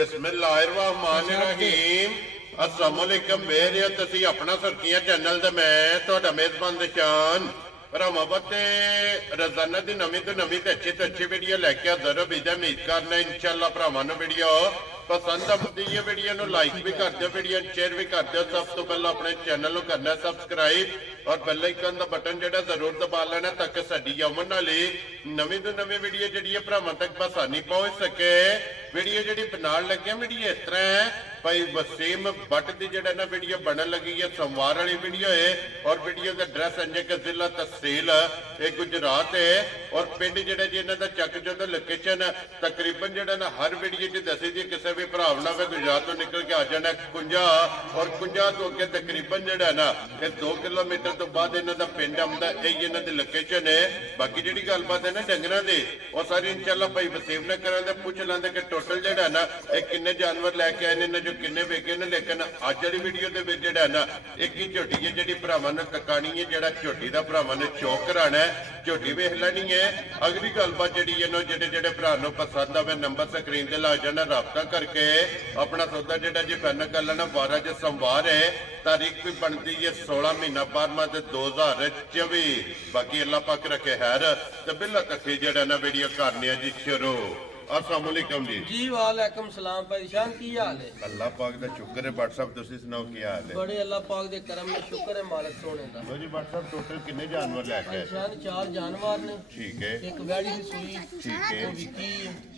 बिस्मिल्लाहिर्रहमानिर्रहीम अस्सलाम वालेकुम बेरिया तुसी अपना सुर्खियां चैनल ते मैं तुहाडा मेजबान निशान भरावां ते रोजाना दी नवीं तो नवीं ते अच्छी वीडियो लैके हाज़र हो। बीजा उम्मीद करना इंशाअल्लाह भरावां नूं वीडियो पसंद आती है। वीडियो नूं लाइक भी कर दो, वीडियो शेयर भी कर दो। सब तो पहले अपने चैनल को करना सब्सक्राइब और बेल आइकन का बटन जो जरूर दबा लेना ताकि साडी आउण वाली नवीं तो नवीं वीडियो जी भरावां तक आसानी पहुंच सके। वीडियो जी बनाने लगे वीडियो इस तरह है भाई वसीम भट्ट की जड़ा ना वीडियो बनने लगी है सोमवार वाली वीडियो है और वीडियो का एड्रैस अंजे के जिला तहसील गुजरात है और पिंड जड़ा जी इन्हों का चक जो लोकेशन तकरीबन जड़ा ना हर वीडियो च दसी दी किसी भी भरा ना वे गुजरात तो निकल के आ जाना कुंजा और कुंजा तो अगे तकरीबन जड़ा ना 2 किलोमीटर तो बाद इन्हों का पिंड आता यही इन्हों की लोकेशन है। बाकी जी गलबात है ना डंगरां दी और सारी इंशाअल्लाह भाई वसीम ने करा पूछ लेंगे कि टोटल जड़ा ना किन्ने जानवर लैके आए ने जो किन्ने वेगे ने। लेकिन अज वाली वीडियो के जड़ा ना एक ही झोटी है जी भरावां ने ककानी है जड़ा झोटी का भरावां ने चौक कराना है झोटी वेख लैनी है। अगली गलबात जी जेडे भरा नूं पसंद आवे नंबर स्क्रीन ते ला जाना राबता करके अपना सौदा जड़ा जी फाइनल कर लेना। 12 जो सोमवार है तारीख भी बनती है 16 महीना 12वां 2024। बाकी अल्लाह पाक रखे हैर ते बिल्ला तक जड़ा ना वीडियो करनी है जी शुरू। अस्सलाम वालेकुम जी वालेकुम सलाम भाई शान की हाल है? अल्लाह पाक दा शुक्र है। भट्ट साहब तुसी सुनाओ की हाल है? बड़े अल्लाह पाक दे करम में शुक्र है मालिक सोने दा। लो जी भट्ट साहब टोटल कितने जानवर लेके आए? शान 4 जानवर ने। ठीक है। एक वैड़ी दी सुई ठीक है वो विकी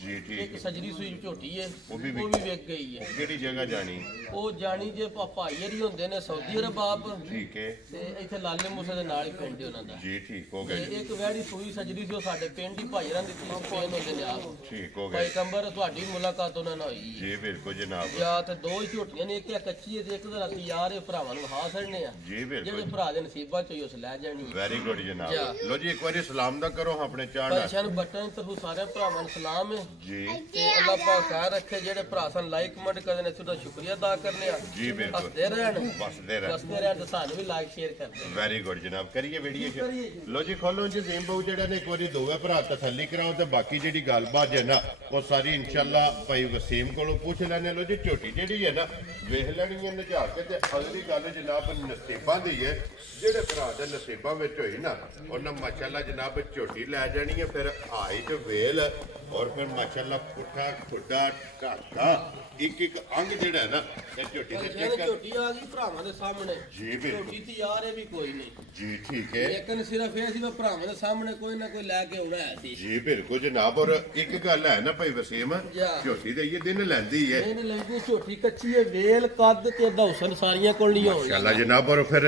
जी ठीक एक सजरी सुई झोटी है वो भी विक गई है। केड़ी जगह जानी? वो जानी जे भाई हरी होंदे ने सऊदी अरब आप ठीक है ते इथे लाले मूसे दे नाल ही पिंड है उन्हां दा। जी ठीक हो गया। एक वैड़ी सुई सजरी सी साडे पिंड ही भाईरां दी तीन होंदे ने आप ठीक हो भाई गया। कंबर ਤੁਹਾਡੀ ਮੁਲਾਕਾਤ ਉਹਨਾਂ ਨਾਲ ਹੋਈ जी बिल्कुल जनाब। ਜਾਂ ਤੇ ਦੋ ਹੀ ਝੋਟੀਆਂ ਨੇ ਇੱਕ ਕੱਚੀ ਹੈ ਤੇ ਇੱਕ ਦਾ ਯਾਰ ਇਹ ਭਰਾਵਾਂ ਨੂੰ ਵਹਾ ਛੱਡਨੇ ਆ जी बिल्कुल ਜਿਹੜੇ ਭਰਾ ਦੇ ਨਸੀਬਾਂ ਚ ਉਸ ਲੈ ਜਾਣੀ वेरी गुड जनाब। लो जी एक बार सलाम दा करो अपने चाहना ਭਾਈਸ਼ਾਨ ਬਟਨ ਤਰਫੋਂ ਸਾਰੇ ਭਰਾਵਾਂ ਨੂੰ ਸਲਾਮ ਹੈ जी ਤੇ ਅੱਲਾਹ ਪਾਕ ਖੈਰ ਰੱਖੇ। ਜਿਹੜੇ ਭਰਾ ਸਨ ਲਾਈਕ ਕਮੈਂਟ ਕਰਦੇ ਨੇ ਤੁਹਾਡਾ ਸ਼ੁਕਰੀਆ ਅਦਾ ਕਰਨੇ ਆ। जी बिल्कुल ਹੱਸਦੇ ਰਹਿਣ बसते रह ਹੱਸਦੇ ਰਹਿਣ ਤੇ ਸਾਨੂੰ ਵੀ ਲਾਈਕ ਸ਼ੇਅਰ ਕਰਦੇ। वेरी गुड जनाब। करिए वीडियो लो जी खोलो जी ज़ीम बहु जेड़ा ने एक बार दोवे भरा तसल्ली कराओ ते बाकी जेड़ी गलबात है ना वो सारी इंशाअल्लाह भाई वसीम को पूछ लेने। लो जी झोटी जी है ना वेख लैनी है नजा के ते अगली गल जनाब नसीबा दी है जेडे भरा दे नसीबा विच होई ना उन्हें माशाअल्लाह जनाब झोटी लै जानी है। फिर आई च वेल और फिर माशाअल्लाह पुट्ठा खुड्डा ढाका एक एक अंग जेड़ा है ना झोटी दे चेक कर। झोटी आ गई भरावां दे सामने जी बिल्कुल झोटी ते यार है भी कोई नहीं जी ठीक है। लेकिन सिर्फ ये सी भरावां दे सामने कोई ना कोई लेके आउणा है सी। जी बिल्कुल जनाब। और एक गल है ना भाई वसीम झोटी ते ये दिन लैंदी है ਇਹਨੇ ਲੈਂਦੀ ਝੋਟੀ ਕੱਚੀ ਹੈ ਵੇਲ ਕੱਦ ਤੇ ਦੌਸਨ ਸਾਰੀਆਂ ਕੋਲ ਨਹੀਂ ਹੋਣੀ माशाअल्लाह जनाब। और फिर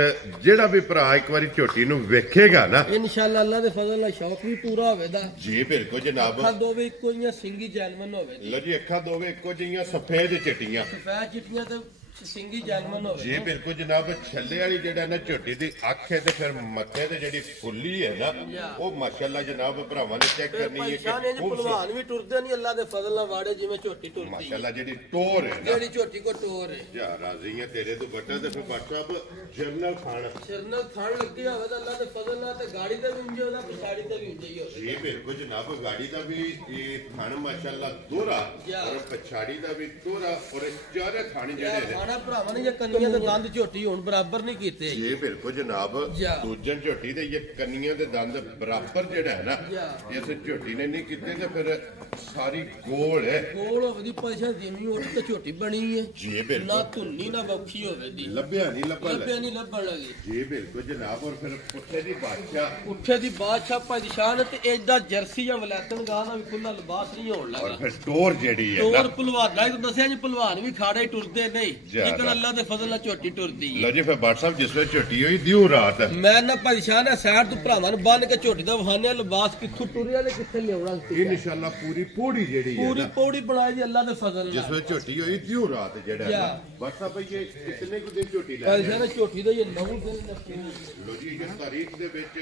जेड़ा भी भरा एक बारी झोटी नु वेखेगा ना ਇਨਸ਼ਾਅੱਲਾ ਅੱਲਾ ਦੇ ਫਜ਼ਲ ਨਾਲ ਸ਼ੌਕ ਵੀ ਪੂਰਾ ਹੋਵੇਗਾ। जी बिल्कुल जनाब। ਅੱਖਾਂ ਦੋਵੇਂ ਇੱਕੋ ਜਿਹੀਆਂ ਸਿੰਗੀ ਜੈਲਮਨ ਹੋਵੇ लो जी अखा दोवे इको जिहियां सफेद चिट्टियां ਸਫੈਦ ਚਿੱਟੀਆਂ ਤੇ ਸਿੰਗੀ ਜੈਲਮਨ ਹੋਵੇ। जी बिल्कुल जनाब। छल्ले वाली जेड़ा ना झोटी दी अख है ते फिर मथे ते जेड़ी फुल्ली है ना वो माशाअल्लाह जनाब भरावां ने चेक करनी है ਭਾਈਸ਼ਾਨ ਇਹ ਪਹਿਲਵਾਨ ਵੀ ਟੁਰਦੇ ਨਹੀਂ ਅੱਲਾ ਦੇ ਫਜ਼ਲ ਨਾਲ ਵਾੜੇ ਜਿਵੇਂ ਝੋਟੀ ਟੁਰਦੀ ਹੈ। माशाअल्लाह जेड़ी टोर है ना ਜਿਹੜੀ ਝੋਟੀ ਕੋ ਟੋਰ ਹੈ जा राजी है तेरे तो बटा ते फिर भट्ट साहब जरनल खान ਸ਼ਰਨਲ ਖਾਣ ਲੱਗੇ ਹੋਵੇ ਤਾਂ ਅੱਲਾ ਦੇ ਫਜ਼ਲ ਨਾਲ ਤੇ ਗਾੜੀ ਤੇ ਵੀ ਉਂਝੇ ਉਹਦਾ ਪਛਾੜੀ ਤੇ ਵੀ ਉਂਝੇ ਹੀ ਹੋਵੇ। जी बिल्कुल जनाब। गाड़ी का भी ये थान माशाअल्लाह दोहरा और पछाड़ी का भी दोहरा और चारे थाने जेड़े ने ਖਾਣਾ ਭਰਾਵਾਂ ਨੇ ਇਹ ਕੰਨੀਆਂ ਤੇ ਦੰਦ ਝੋਟੀ ਹੁਣ ਬਰਾਬਰ ਨਹੀਂ ਕੀਤੇ। जी बिल्कुल जनाब। दूजन झोटी ते ये कन्नियां दे दंद बराबर जेड़ा है ना इस झोटी ने नहीं कीते ते फिर सारी गोल है ਕੋਲ ਹੋਵੇ ਦੀ ਪੈਸਾ ਜਿਵੇਂ ਉੱਠ ਤੇ ਝੋਟੀ ਬਣੀ ਹੈ जी ਨਾ बिल्कुल ਧੁੰਨੀ ਨਾ ਬਖਸ਼ੀ ਹੋਵੇ ਦੀ लभ्या नहीं लभा ਲੱਭਿਆ ਨਹੀਂ ਲੱਭਣ ਲੱਗੀ। जी बिल्कुल जनाब। और फिर पुट्ठे दी बादशाह ਉੱਠੇ ਦੀ ਬਾਦਸ਼ਾਹ ਭਾਈਸ਼ਾਨ ਤੇ ਏਦਾਂ ਜਰਸੀ ਜਾਂ ਵਲੈਤਨ ਗਾਂ ਦਾ ਵੀ ਖੁੱਲਾ ਲਿਬਾਸ ਨਹੀਂ ਹੋਣ और ਲੱਗਾ। फिर टोर जेड़ी है ਟੋਰ ना ਭਲਵਾਨ ਦਾ ਤਾਂ ਦੱਸਿਆ ਜੀ ਭਲਵਾਨ ਵੀ ਖਾੜੇ ਹੀ ਟੁਰਦੇ ਨਹੀਂ ਜ਼ਿਆਦਾ। ਲੇਕਿਨ ਅੱਲਾ ਦੇ ਫਜ਼ਲ ਨਾਲ ਝੋਟੀ ਟੁਰਦੀ ਹੈ। लो जी फिर भट्ट साहब जिस वे झोटी हुई दियो रात ਮੈਂ ਨਾ ਭਾਈਸ਼ਾਨ ਹੈ ਸਾਈਡ ਤੋਂ ਭਰਾਵਾਂ ਨੂੰ ਬੰਨ ਕੇ ਝੋਟੀ ਦਾ ਵਹਾਨਿਆ ਲਿਬਾਸ ਕਿੱਥੋਂ ਟੁਰਿਆ ਤੇ ਕਿੱਥੇ ਲਿਆਉਣਾ ਸੀ। इंशाअल्लाह पूरी पूरी जेड़ी है ਪੂਰੀ ना ਪੌੜੀ ਬਣਾਈ ਜੀ ਅੱਲਾ ਦੇ ਫਜ਼ਲ जिस ਨਾਲ। वे झोटी हुई दियो रात जेड़ा है ना भट्ट साहब ये कितने को दिन झोटी लै ਭਾਈਸ਼ਾਨ ਝੋਟੀ ਦਾ ਇਹ 9 ਦਿਨ ਲੱਗੇ लो जी ये तारीख दे विच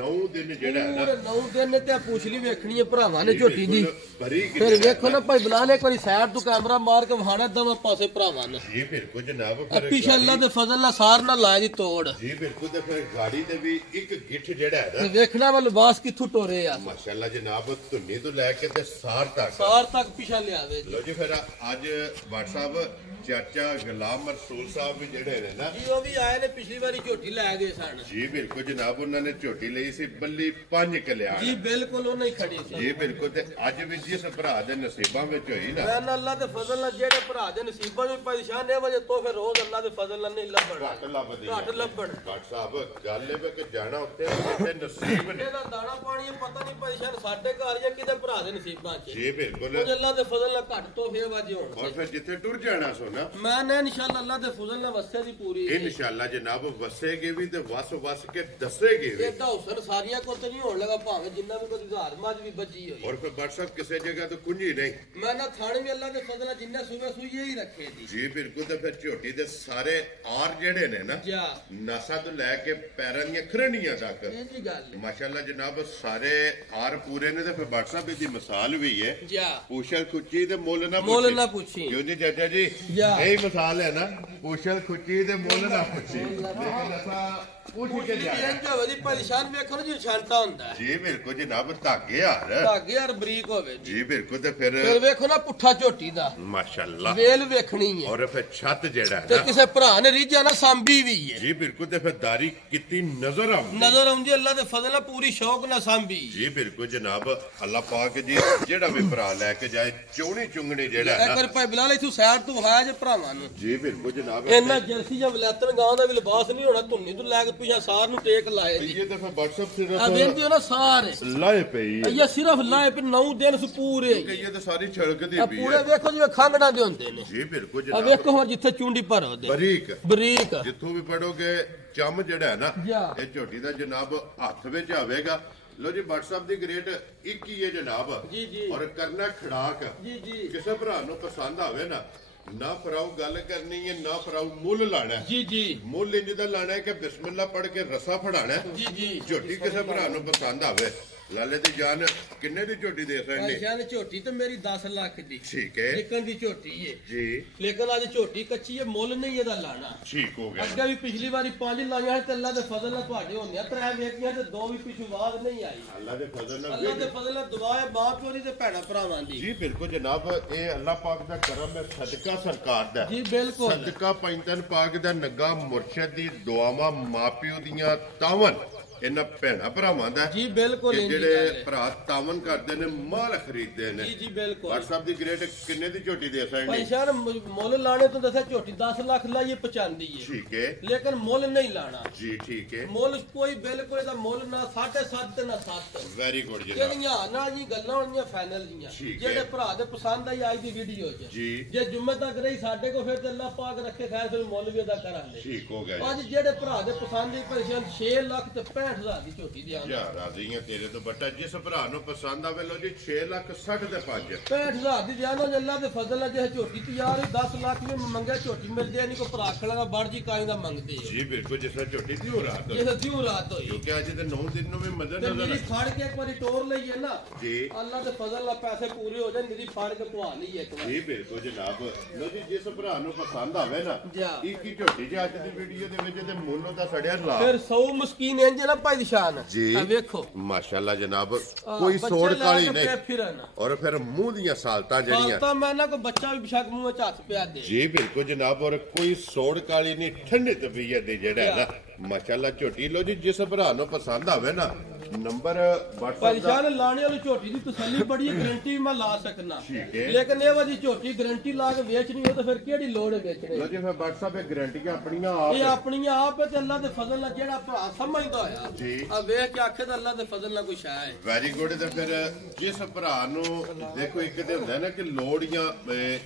9 दिन जेड़ा है ना 9 ਦਿਨ ਨੇ ਤੇ ਪੁੱਛਲੀ ਵੇਖਣੀ ਹੈ ਭਰਾਵਾਂ ਨੇ ਝੋਟੀ ਦੀ। बरी ਫਿਰ ਵੇਖੋ ਨਾ ਭਾਈ ਬਲਾ ਨੇ ਇੱਕ ਵਾਰੀ ਸਾਈਡ ਤੋਂ ਕੈਮਰਾ ਮਾਰ ਕੇ ਵਹਾਣਾ ਦੋਵਾਂ ਪਾਸੇ ਭਰਾਵਾਂ ਨੇ। ਜੀ ਬਿਲਕੁਲ ਜਨਾਬ ਪਿਛੇ ਅੱਲਾ ਦੇ ਫਜ਼ਲ ਨਾਲ ਸਾਰ ਨਾਲ ਲਾਇਆ ਦੀ ਤੋੜ ਜੀ ਬਿਲਕੁਲ ਤੇ ਫਿਰ ਗਾੜੀ ਤੇ ਵੀ ਇੱਕ ਗਿੱਠ ਜਿਹੜਾ ਹੈ ਨਾ ਵੇਖਣਾ ਵਾ ਲਿਬਾਸ ਕਿੱਥੋਂ ਟੋਰੇ ਆ ਮਾਸ਼ਾਅੱਲਾ ਜਨਾਬ ਧੁੰਨੀ ਤੋਂ ਲੈ ਕੇ ਤੇ ਸਾਰ ਤੱਕ ਪਿਛਾ ਲਿਆਵੇ ਲੋ ਜੀ ਫਿਰ ਅੱਜ WhatsApp ਚਾਚਾ ਗੁਲਾਮ ਰਸੂਲ ਸਾਹਿਬ ਵੀ ਜਿਹੜੇ ਨੇ ਨਾ ਜੀ ਉਹ ਵੀ ਆਏ ਨੇ ਪਿਛਲੀ ਵਾਰੀ ਝੋਟੀ ਲੈ ਗਏ ਸਨ ਜੀ ਬਿਲਕੁਲ ਜਨਾਬ ਉਹਨਾਂ ਨੇ ਝੋਟੀ ਲਈ ਸੀ ਬੱਲੀ 5 ਕਲਿਆਣ ਜੀ ਬਿਲਕੁਲ ਉਹ ਨਹੀਂ ਖੜੀ ਸੀ ਜੀ ਬਿਲਕੁਲ ਤੇ ਅੱਜ ਵੀ ਜਿਸ ਭਰਾ ਦੇ ਨਸੀਬਾਂ ਵਿੱਚ ਹੋਈ ਨਾ ਮੈਂ ਅੱਲਾ ਦੇ ਫਜ਼ਲ ਨਾਲ ਜਿਹੜੇ ਭਰਾ ਦੇ ਨਸੀਬਾਂ ਵਿੱਚ ਪਰੇਸ਼ਾਨ ਨੇ ਵਜੇ ਤੋਂ ਫਿਰ ਰੋਜ਼ ਅੱਲਾ ਦੇ ਫਜ਼ਲ ਨਾਲ ਨਹੀਂ ਲੱਭਣ ਘੱਟ ਲੱਭਦੀ ਘੱਟ ਲੱਭਣ ਡਾਕਟਰ ਸਾਹਿਬ ਗੱਲ ਇਹ ਵੇ ਕਿ ਜਾਣਾ ਉੱਤੇ ਜਿੱਥੇ ਨਸੀਬ ਨੇ ਇਹਦਾ ਦਾਣਾ ਪਾਣੀ ਪਤਾ ਨਹੀਂ ਪਰੇਸ਼ਾਨ ਸਾਡੇ ਘਰ ਜਾਂ ਕਿਤੇ ਭਰਾ ਦੇ ਨਸੀਬਾਂ 'ਚ ਜੀ ਬਿਲਕੁਲ ਉਹ ਅੱਲਾ ਦੇ ਫਜ਼ਲ ਨਾਲ ਘੱਟ ਤੋਂ ਫਿਰ ਵਜੇ ਹੋਣ ਔਰ ਫਿਰ ਜਿੱਥੇ ਟੁਰ ਜਾਣਾ ਸੋਨਾ ਮੈਂ ਨੇ ਇਨਸ਼ਾਅੱਲਾ ਅੱਲਾ ਦੇ ਫਜ਼ਲ ਨਾਲ ਵਸੇ ਦੀ ਪੂਰੀ ਇਨਸ਼ਾਅੱਲਾ ਜਨਾਬ ਵਸੇਗੇ ਵੀ ਤੇ ਵਸ ਕੇ ਦੱਸੇਗੇ ਵੀ ਇਹਦਾ ਹੁਸਨ ਸਾਰੀਆਂ ਕੋ ਤੇ ਨਹੀਂ ਹੋਣ ਲਗਾ ਭਾਵੇਂ ਜਿੰਨਾ ਵੀ ਕੋਈ ਹਜ਼ਾਰ ਮੱਝ ਵੀ ਬੱਜੀ ਹੋਈ ਔਰ ਫਿਰ WhatsApp ਕਿਸੇ ਜਗ੍ਹਾ ਤੋਂ ਕੁੰਜੀ ਨਹੀਂ ਮੈਂ ਨਾ ਥਾਣੇ ਵੀ ਅੱਲਾ ਦੇ ਫਜ਼ਲ ਨਾਲ ਜਿੰਨੇ ਸੂਬੇ ਸੂਈਏ ਹੀ ਰੱਖੇ ਜੀ ਬਿਲਕੁਲ ਤੇ ਫਿਰ ਝੋਟੀ ਦੇ ਸਾਰੇ ਆਰ ਜਿਹੜੇ ਨੇ ਨਾ ਜਾ ਨਾਸਾ ਤੋਂ ਲੈ ਕੇ ਪੈਰਾਂ ਦੀਆਂ ਖਰਣੀਆਂ ਤੱਕ ਇਹ ਜੀ ਗੱਲ ਮਾਸ਼ਾਅੱਲਾ ਜਨਾਬ ਸਾਰੇ ਆਰ ਪੂਰੇ ਨੇ ਤੇ ਫਿਰ WhatsApp ਦੀ ਮਿਸਾਲ ਵੀ ਹੈ ਜਾ ਪੂਸ਼ਲ ਖੁੱਚੀ ਤੇ ਮੁੱਲ ਨਾ ਪੁੱਛੀ ਕਿਉਂ ਜੀ ਚਾਚਾ ਜੀ ਜਾ। ਇਹੀ ਮਿਸਾਲ ਹੈ ਨਾ ਪੂਸ਼ਲ ਖੁੱਚੀ ਤੇ ਮੁੱਲ ਨਾ ਪੁੱਛੀ ਲੇਕਿਨ ਅਸਾਂ ਪੁੱਛ ਕੇ ਜਾਣਾ ਇਹ ਜੋ ਵਦੀ ਪਰੇਸ਼ਾਨ ਵੇਖੋ ਨਾ ਜੀ ਛਾਂਟਾ ਹੁੰਦਾ ਹੈ। ਜੀ ਬਿਲਕੁਲ ਜਨਾਬ ਧਾਗੇ ਹਾਰ ਧਾਗੇ ਯਾਰ ਬਰੀਕ ਹੋਵੇ ਜੀ ਬਿਲਕੁਲ ਤੇ ਫਿਰ ਵੇਖੋ ਨਾ ਪੁੱਠਾ ਝੋਟੀ ਦਾ ਮਾਸ਼ਾਅੱਲਾ ਵੇਲ ਵੇਖਣੀ ਹੈ ਔਰ ਫਿਰ ਛੱਤ ਜਿਹੜਾ ਤੇ ਹੈ ਕਿਸੇ ਭਰਾ ਨੇ ਰੀਝਾ ਨਾ ਸਾਂਭੀ ਵੀ ਹੈ ਜੀ ਬਿਲਕੁਲ ਤੇ ਫਿਰ ਦਾਰੀ ਕੀਤੀ ਨਜ਼ਰ ਆਉਂਦੀ ਨਜ਼ਰ ਆਉਂਦੀ ਅੱਲਾ ਦੇ ਫਜ਼ਲ ਨਾਲ ਪੂਰੀ ਸ਼ੌਕ ਨਾਲ ਸਾਂਭੀ ਜੀ ਬਿਲਕੁਲ ਜਨਾਬ ਅੱਲਾ ਪਾਕ ਜੀ ਜਿਹੜਾ ਵੀ ਭਰਾ ਲੈ ਕੇ ਜਾਏ ਚੋਣੀ ਚੁੰਗਣੀ ਜਿਹੜਾ ਹੈ ਅਗਰ ਨਾ ਭਾਈ ਬਿਲਾਲ ਇਥੋਂ ਸਾਈਡ ਤੋਂ ਆਇਆ ਜੇ ਭਰਾਵਾਂ ਨੂੰ ਜੀ ਬਿਲਕੁਲ ਜਨਾਬ ਇਹਨਾਂ ਜਰਸੀ ਜਾਂ ਵਲੈਤਨ ਗਾਂ ਦਾ ਵੀ ਲਿਬਾਸ ਨਹੀਂ ਹੋਣਾ ਧੁੰਨੀ ਤੋਂ ਲੈ ਕੇ ਪਿਛਾ ਸਾਰ ਨੂੰ ਟੇਕ ਲਾਏ ਜੀ ਇਹ ਤਾਂ ਫਿਰ WhatsApp ਆ ਸਿਰਫ ਵੇਂਦੇ ਨਾ ਸਾਰੇ ਲਾਏ ਪਈ ਹੈ ਇਹ ਸਿਰਫ ਲਾਏ ਪੇ 9 ਦਿਨ ਸ ਪੂਰੇ ਕਿ ਇਹ ਤਾਂ ਸਾਰੀ ਛਲਕਦੀ ਆ ਪਈ ਪੂਰੇ ਹੈ ਵੇਖੋ ਜਿਵੇਂ ਖਾਂਗਣਾ ਦੇ ਹੁੰਦੇ ਨੇ ਜੀ ਬਿਲਕੁਲ ਆ ਜਨਾਬ ਵੇਖੋ ਹੁਣ ਜਿੱਥੇ ਚੁੰਡੀ ਭਰੋ ਦੇ ਬਰੀਕ ਬਰੀਕ ਜਿੱਥੋਂ ਵੀ ਪੜੋਗੇ ਚੰਮ ਜਿਹੜਾ ਹੈ ਨਾ ਜਾ। ਇਹ ਝੋਟੀ ਦਾ ਜਨਾਬ ਹੱਥ ਵਿੱਚ ਆਵੇਗਾ ਲੋ ਜੀ WhatsApp ਦੀ ਗ੍ਰੇਡ 1 ਹੀ ਹੈ ਜਨਾਬ ਜੀ ਜੀ ਔਰ ਕਰਨਾ ਖੜਾਕ ਜੀ ਜੀ ਕਿਸੇ ਭਰਾ ਨੂੰ ਪਸੰਦ ਆਵੇ ਨਾ ਫਰਾਉ ਗੱਲ ਕਰਨੀ ਹੈ ਨਾ ਫਰਾਉ ਮੁੱਲ ਲਾਣਾ ਹੈ। ਜੀ ਜੀ ਮੁੱਲ ਇੰਜ ਦਾ ਲਾਣਾ ਹੈ ਕਿ ਬਿਸਮਿਲ੍ਲਾ ਪੜ ਕੇ ਰਸਾ ਫੜਾਣਾ ਹੈ। ਜੀ ਜੀ ਝੋਟੀ ਕਿਸੇ ਭਰਾ ਨੂੰ ਪਸੰਦ ਆਵੇ ਲਾਲੇ ਦੀ ਜਾਨ ਕਿੰਨੇ ਦੀ ਝੋਟੀ ਦੇ ਸਕਦੇ ਸ਼ਾਨ ਝੋਟੀ ਤੇ ਮੇਰੀ 10 ਲੱਖ ਦੀ ਠੀਕ ਹੈ ਲੇਕਿਨ ਦੀ ਝੋਟੀ ਏ ਜੀ ਲੇਕਿਨ ਅੱਜ ਝੋਟੀ ਕੱਚੀ ਏ ਮੁੱਲ ਨਹੀਂ ਇਹਦਾ ਲਾਣਾ ਠੀਕ ਹੋ ਗਿਆ ਅੱਗੇ ਵੀ ਪਿਛਲੀ ਵਾਰੀ 5 ਲਾਈਆਂ ਸੀ ਤੇ ਅੱਲਾ ਦੇ ਫਜ਼ਲ ਨਾਲ ਤੁਹਾਡੇ ਹੁੰਦੀਆਂ ਤਰੇ ਵੇਖੀਆਂ ਤੇ 2 ਵੀ ਪਿਛੂ ਬਾਅਦ ਨਹੀਂ ਆਈ ਅੱਲਾ ਦੇ ਫਜ਼ਲ ਨਾਲ ਅੱਲਾ ਦੇ ਫਜ਼ਲ ਨਾਲ ਦੁਆ ਹੈ ਬਾਪ ਚੋਰੀ ਤੇ ਭੈਣਾ ਭਰਾਵਾਂ ਦੀ ਜੀ ਬਿਲਕੁਲ ਜਨਾਬ ਇਹ ਅੱਲਾ ਪਾਕ ਦਾ ਕਰਮ ਹੈ ਸਦਕਾ ਸਰਕਾਰ ਦਾ ਜੀ ਬਿਲਕੁਲ ਸਦਕਾ ਪੈਂਤਨ ਪਾਕ ਦਾ ਨੱਗਾ ਮੁਰਸ਼ਦ ਦੀ ਦੁਆਵਾਂ ਮਾਪਿਓ ਦੀਆਂ ਤਾਵਨ ਇਹਨਾਂ ਭੈਣਾ ਭਰਾਵਾਂ ਦਾ ਜੀ ਬਿਲਕੁਲ ਕਿ ਇੰਝ ਹੀ ਜਿਹੜੇ ਗੱਲ ਹੈ। ਭਰਾ ਤਾਵਨ ਕਰਦੇ ਨੇ ਮਾਲ ਖਰੀਦਦੇ ਨੇ ਜੀ ਜੀ ਬਿਲਕੁਲ WhatsApp ਦੀ ਗ੍ਰੇਡ ਕਿੰਨੇ ਦੀ ਝੋਟੀ ਦੇ ਸਕਦੇ ਪੈਸ਼ਾਨ ਮੁੱਲ ਲਾਣੇ ਤੋਂ ਦੱਸਿਆ ਝੋਟੀ 10 ਲੱਖ ਲਾਈਏ 95 ਏ ਠੀਕ ਹੈ ਲੇਕਿਨ ਮੁੱਲ ਨਹੀਂ ਲਾਣਾ ਜੀ ਠੀਕ ਹੈ ਮੁੱਲ ਕੋਈ ਬਿਲਕੁਲ ਇਹਦਾ ਮੁੱਲ ਨਾ 7.5 ਤੇ ਨਾ 7 ਵੈਰੀ ਗੁੱਡ ਜਨਾਬ ਜਿਹੜੀਆਂ ਨਾ ਜੀ ਗੱਲਾਂ ਹੋਣੀਆਂ ਫਾਈਨਲ ਦੀਆਂ ਠੀਕ ਹੈ। ਜਿਹੜੇ ਭਰਾ ਦੇ ਪਸੰਦ ਆਈ ਅੱਜ ਦੀ ਵੀਡੀਓ 'ਚ ਜੀ ਜੇ ਜੁਮੇ ਤੱਕ ਰਹੀ ਸਾਡੇ ਕੋਲ ਫਿਰ ਤੇ ਅੱਲਾਹ ਪਾਕ ਰੱਖੇ ਖੈਰ ਫਿਰ ਮੁੱਲ ਵੀ ਅਦਾ ਕਰਾਂਗੇ ਠੀਕ ਹੋ ਗਿਆ ਅੱਜ ਜਿਹੜੇ ਭਰਾ ਦੇ ਪਸੰਦ ਦੀ ਪਰੇਸ਼ਾਨ 6 ਲੱਖ ਤੇ 65000 ਦੀ ਝੋਟੀ ਦੇ ਆਂਦਾ ਯਾਰ ਰਾਜ਼ੀਆਂ ਤੇਰੇ ਤੋਂ ਬੱਟਾ ਜਿਸ ਭਰਾ ਨੂੰ ਪਸੰਦ ਆਵੇ ਲੋ ਜੀ 6 ਲੱਖ 60 ਤੇ 5 65000 ਦੀ ਜਾਨੋ ਅੱਲਾਹ ਦੇ ਫਜ਼ਲ ਨਾਲ ਜੇ ਝੋਟੀ ਤਿਆਰ ਹੋਈ 10 ਲੱਖ ਵੀ ਮੰਗਿਆ ਝੋਟੀ ਮਿਲਦੀ ਨਹੀਂ ਕੋਈ ਭਰਾ ਖੜਾਗਾ ਬੜ ਜੀ ਕਾਈ ਦਾ ਮੰਗਦੇ ਆ ਜੀ ਬਿਲਕੁਲ ਜਿਸ ਤਰ੍ਹਾਂ ਝੋਟੀ ਦੀ ਹੋ ਰਾਤ ਜੇ ਦਿਉ ਰਾਤ ਹੋਈ ਕਿਉਂਕਿ ਅੱਜ ਤੇ 9 ਦਿਨ ਨੂੰ ਵੀ ਮਜ਼ਾ ਤੇ ਨਜ਼ਰ ਮੇਰੀ ਫੜ ਕੇ ਇੱਕ ਵਾਰੀ ਟੋਰ ਲਈਏ ਨਾ ਜੀ ਅੱਲਾਹ ਦੇ ਫਜ਼ਲ ਨਾਲ ਪੈਸੇ ਪੂਰੇ ਹੋ ਜਾਣ ਮੇਰੀ ਫੜ ਕੇ ਪਵਾ ਲਈਏ ਇੱਕ ਵਾਰੀ ਜੀ ਬਿਲਕੁਲ ਜਨਾਬ ਲੋ ਜੀ ਜਿਸ ਭਰਾ ਨੂੰ ਪਸੰਦ ਆਵੇ ਨਾ ਜਾ। ਇੱਕ ਹੀ ਝੋਟੀ ਜੀ ਅੱਜ ਦੀ ਵੀਡੀਓ ਦੇ ਵਿੱਚ ਤੇ ਮੁੱਲ ਦਾ ਸੜਿਆ ਲਾ ਫਿਰ 100 ਮਸਕੀਨ ਇੰਜ ਨਾ ਭਾਈ ਸ਼ਾਨ ਜੀ। ਆ ਵੇਖੋ ਮਾਸ਼ਾਅੱਲਾ ਜਨਾਬ ਕੋਈ ਬੱਚੇ ਸੋੜ ਲੈ ਕਾਲੀ ਕੇ ਨਹੀਂ ਫਿਰਨ ਔਰ ਫਿਰ ਮੂੰਹ ਦੀਆਂ ਸਾਲਤਾਂ ਜਿਹੜੀਆਂ ਤਾਂ ਮੈਂ ਨਾ ਕੋਈ ਬੱਚਾ ਵੀ ਬਿਸ਼ੱਕ ਮੂੰਹ ਵਿੱਚ ਹੱਥ ਪਿਆ ਦੇ ਜੀ ਬਿਲਕੁਲ ਜਨਾਬ ਔਰ ਕੋਈ ਸੋੜ ਕਾਲੀ ਨਹੀਂ ਠੰਡੇ ਤਬੀਅਤ ਦੇ ਜਿਹੜਾ ਹੈ ਨਾ ਮਾਸ਼ਾਅੱਲਾ ਝੋਟੀ ਲੋ ਜੀ ਜਿਸ ਭਰਾ ਨੂੰ ਪਸੰਦ ਆਵੇ ਨਾ ਨੰਬਰ WhatsApp ਦਾ ਪਰੇਸ਼ਾਨ ਲਾਣੇ ਵਾਲੀ ਝੋਟੀ ਦੀ ਤਸੱਲੀ ਬੜੀ ਹੈ ਗਰੰਟੀ ਵੀ ਮੈਂ ਲਾ ਸਕਣਾ ਠੀਕ ਹੈ। ਲੇਕਿਨ ਇਹ ਵਾਲੀ ਝੋਟੀ ਗਰੰਟੀ ਲਾ ਕੇ ਵੇਚਣੀ ਹੋ ਤਾਂ ਫਿਰ ਕਿਹੜੀ ਲੋੜ ਹੈ ਵੇਚਣੇ ਲੋ ਜੀ ਫਿਰ WhatsApp ਇਹ ਗਾਰੰਟੀਆਂ ਆਪਣੀਆਂ ਇਹ ਆਪ ਆਪਣੀਆਂ ਆਪ ਹੈ ਤੇ ਅੱਲਾ ਦੇ ਫਜ਼ਲ ਨਾਲ ਜਿਹੜਾ ਭਰਾ ਸਮਝਦਾ ਹੋਇਆ ਜੀ। ਆ ਵੇਖ ਕੇ ਆਖੇ ਤਾਂ ਅੱਲਾ ਦੇ ਫਜ਼ਲ ਨਾਲ ਕੋਈ ਸ਼ੈ ਹੈ ਵੈਰੀ ਗੁੱਡ ਤੇ ਫਿਰ ਜਿਸ ਭਰਾ ਨੂੰ ਦੇਖੋ ਇੱਕ ਤੇ ਹੁੰਦਾ ਨਾ ਕਿ ਲੋੜ ਜਾਂ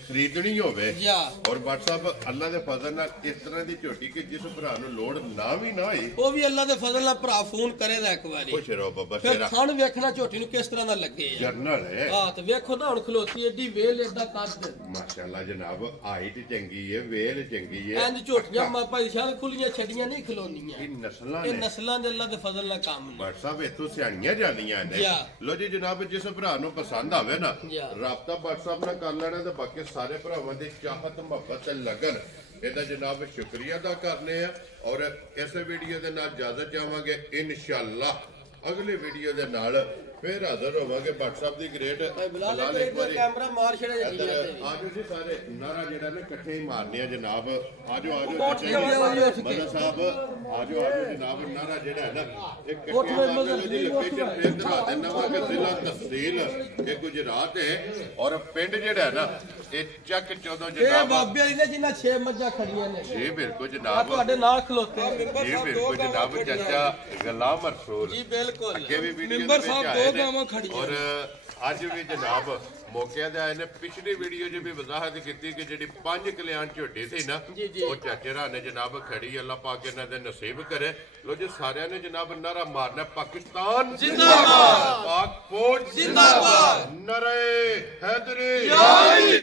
ਖਰੀਦਣੀ ਹੋਵੇ ਜਾ ਔਰ WhatsApp ਅੱਲਾ ਦੇ ਫਜ਼ਲ ਨਾਲ ਇਸ ਤਰ੍ਹਾਂ ਦੀ ਝੋਟੀ ਕਿ ਜਿਸ ਭਰਾ ਨੂੰ ਲੋੜ ਨਾ ਵੀ ਨਾ ਹੋਈ ਉਹ ਵੀ ਅੱਲਾ ਦੇ ਫਜ਼ਲ ਨਾਲ ਭਰਾ ਫੋਨ ਕਰੇਗਾ ਇੱਕ ਵਾਰੀ ਖੁਸ਼ ਫਿਰ ਉਹ ਬੱਬਾ ਫਿਰ ਤੇਰਾ ਥਣ ਵੇਖਣਾ ਝੋਟੀ ਨੂੰ ਕਿਸ ਤਰ੍ਹਾਂ ਦਾ ਲੱਗੇ ਆ ਜਰਨਲ ਹੈ ਹਾਂ ਤੇ ਵੇਖੋ ਨਾ ਹੁਣ ਖਲੋਤੀ ਏਡੀ ਵੇਲ ਏਡਾ ਕੱਦ ਮਾਸ਼ਾਅੱਲਾ ਜਨਾਬ ਹਾਈਟ ਚੰਗੀ ਹੈ ਵੇਲ ਚੰਗੀ ਹੈ ਇੰਜ ਝੋਟੀਆਂ ਮਾਪਾ ਦੀ ਸ਼ਾਨ ਖੁੱਲੀਆਂ ਛੱਡੀਆਂ ਨਹੀਂ ਖਲੋਣੀਆਂ ਇਹ ਨਸਲਾਂ ਇਹ ਨੇ ਨਸਲਾਂ ਦੇ ਅੱਲਾ ਦੇ ਫਜ਼ਲ ਨਾਲ ਕੰਮ ਨੇ ਬਟ ਸਾਹਿਬ ਇਥੋਂ ਸਿਆਣੀਆਂ ਜਾਂਦੀਆਂ ਨੇ ਯਾ। ਲੋ ਜੀ ਜਨਾਬ ਜਿਸ ਭਰਾ ਨੂੰ ਪਸੰਦ ਆਵੇ ਨਾ ਯਾ। ਰਾਬਤਾ WhatsApp ਨਾਲ ਕਰ ਲੈਣਾ ਤੇ ਬਾਕੀ ਸਾਰੇ ਭਰਾਵਾਂ ਦੀ ਚਾਹਤ ਮੁਹੱਬਤ ਤੇ ਲਗਨ ਇਹਦਾ ਜਨਾਬ ਸ਼ੁਕਰੀਆ ਅਦਾ ਕਰਨੇ ਆ ਔਰ ਇਸ ਵੀਡੀਓ ਦੇ ਨਾਲ ਇਜਾਜ਼ਤ ਚਾਹਾਂਗੇ ਇਨਸ਼ਾਅੱਲਾ ਅਗਲੇ ਵੀਡੀਓ ਦੇ ਨਾਲ ਫਿਰ ਹਾਜ਼ਰ ਹੋਵਾਂਗੇ WhatsApp ਦੀ ਗ੍ਰੇਟ ਬਿਲਾਲ ਇੱਕ ਵਾਰੀ ਕੈਮਰਾ ਮਾਰ ਛੜਿਆ ਜੀ ਆਜੋ ਜੀ ਸਾਰੇ ਨਾਰਾ ਜਿਹੜਾ ਨੇ ਇਕੱਠੇ ਹੀ ਮਾਰਨੇ ਆ ਜਨਾਬ ਆਜੋ ਆਜੋ ਉੱਠ ਕੇ ਆਜੋ ਮਦਨ ਸਾਹਿਬ ਆਜੋ ਆਜੋ ਜਨਾਬ ਨਾਰਾ ਜਿਹੜਾ ਹੈ ਨਾ ਇਹ ਇਕੱਠੇ ਮਾਰਨੇ ਜੀ ਲੋਕੇਸ਼ਨ ਫੇਰ ਦਰਾ ਦੇ ਨਵਾਂ ਕਿ ਜ਼ਿਲ੍ਹਾ ਤਹਿਸੀਲ ਇਹ ਗੁਜਰਾਤ ਹੈ ਔਰ ਪਿੰਡ ਜਿਹੜਾ ਹੈ ਨਾ ਇਹ ਚੱਕ 14 ਇਹ ਜਨਾਬ ਬਾਬੇ ਵਾਲੀ ਨੇ ਜਿੰਨਾ 6 ਮੱਝਾਂ ਖੜੀਆਂ ਨੇ ਜੀ ਬਿਲਕੁਲ ਆ ਜਨਾਬ ਤੁਹਾਡੇ ਨਾਲ ਖਲੋਤੇ ਜੀ ਬਿਲਕੁਲ ਜਨਾਬ ਚਾਚਾ ਗੁਲਾਮ ਰਸੂਲ ਜੀ ਬਿਲਕੁਲ ਅੱਗੇ ਵੀ ਵੀਡੀਓ ਮੈਂਬਰ ਸਾਹਿਬ ਦੋ ਗਾਵਾਂ ਖੜੀਆਂ ਔਰ ਅੱਜ ਵੀ ਜਨਾਬ ਮੌਕਿਆਂ ਦੇ ਆਏ ਨੇ ਪਿਛਲੀ ਵੀਡੀਓ 'ਚ ਵੀ ਵਜ਼ਾਹਤ ਕੀਤੀ ਕਿ ਜਿਹੜੀ 5 ਕਲਿਆਣ ਝੋਟੀ ਸੀ ਨਾ ਉਹ ਚਾਚੇ ਰਾਂ ਨੇ ਜਨਾਬ ਖੜੀ ਅੱਲਾਹ ਪਾਕ ਇਹਨਾਂ ਦੇ ਨਸੀਬ ਕਰੇ ਲੋ ਜੀ ਸਾਰਿਆਂ ਨੇ ਜਨਾਬ ਨਾਰਾ ਮਾਰਨਾ ਪਾਕਿਸਤਾਨ ਜ਼ਿੰਦਾਬਾਦ ਪਾਕ ਫੌਜ ਜ਼ਿੰਦਾਬਾਦ ਨਰੇ ਹੈਦਰੀ